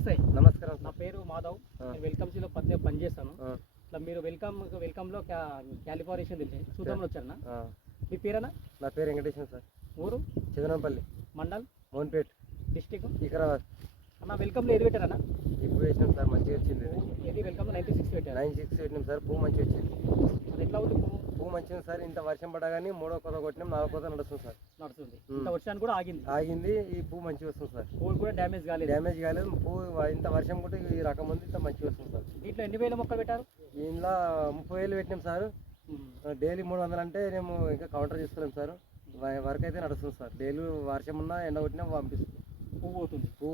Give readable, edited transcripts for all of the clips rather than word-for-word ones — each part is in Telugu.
నమస్తే. నమస్కారం నా సార్. పేరు మాధవ్. నేను వెల్కమ్సీలో పనిచేస్తాను. ఇట్లా మీరు వెల్కమ్లో క్యాలిఫారేషన్ తెలిసి చూద్దామని వచ్చారన్నా. మీ పేరేనా? నా పేరు వెంకటేశ్వర సార్. ఊరు? చిదనంపల్లి మండల్, మోన్పేట్, డిస్టిక్ వికారాబాద్. అన్న వెల్కమ్లో ఏది పెట్టారన్నా? ఇప్పుడు వేసినాం సార్, మంచిగా వచ్చింది. ఏది వెల్కమ్లో 96 పెట్టారు. 96 పెట్టినాం సార్. పువ్వు మంచిగా వచ్చింది. అది ఎట్లా ఉంది పువ్వు? పువ్వు మంచిగా ఉంది సార్. ఇంత వర్షం పడ్డా కానీ 3వ కొత్త కొట్టినాం, 4వ కొత్త నడుస్తుంది సార్. నడుస్తుంది. ఇంత వర్షాన్ని కూడా ఆగింది. ఆగింది. ఈ పువ్వు మంచిగా వస్తుంది సార్. పువ్వు కూడా డ్యామేజ్ కాలేదు. డ్యామేజ్ కాలేదు. పువ్వు ఇంత వర్షం కూడా ఈ రకం ఉంది, ఇంత మంచిగా వస్తుంది సార్. దీంట్లో ఎన్ని వేల మొక్కలు పెట్టారు? ఇంట్లో 30,000 పెట్టినాం సార్. డైలీ 300 అంటే మేము ఇంకా కౌంటర్ చేసుకోలేము సార్. వర్క్ అయితే నడుస్తుంది సార్. డైలీ వర్షం ఉన్నా ఎండ కొట్టినా పంపిస్తుంది. పువ్వు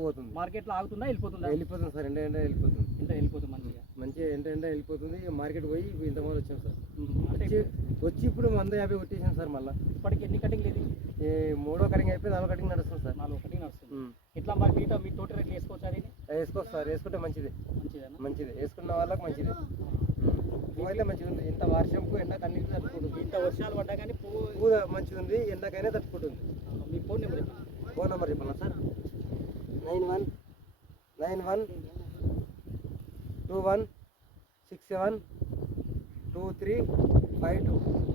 పోతుంది. మార్కెట్లో ఆగుతుందా వెళ్ళిపోతుందా? వెళ్ళిపోతుంది సార్. ఎండ వెళ్ళిపోతుంది. వెళ్ళిపోతుంది మంచిగా ఎండ వెళ్ళిపోతుంది. మార్కెట్ పోయి ఇంతమంది వచ్చాం సార్. అంటే వచ్చి ఇప్పుడు 150 కొట్టేసాం సార్. మళ్ళీ ఇప్పటికి ఎన్ని కటింగ్ లేదు? 3వ కటింగ్ అయిపోయి 4వ కటింగ్ నడుస్తుంది సార్. 4 కటింగ్ నడుస్తుంది. ఎట్లా మరి మీ తోట రేట్లు వేసుకోవచ్చు? అది వేసుకోవచ్చు సార్. వేసుకుంటే మంచిది. మంచిది వేసుకున్న వాళ్ళకి మంచిది. పువ్వు అయితే మంచిగా ఉంది. ఇంత వర్షంకు ఎండకు అన్నింటికి తట్టుకుంటుంది. ఇంత వర్షాలు పడ్డా కానీ పువ్వు మంచిగా ఉంది. ఎండకైనా తట్టుకుంటుంది. మీ ఫోన్ నెంబర్ ఫోన్ నెంబర్ చెప్పాలా సార్? 919121672352.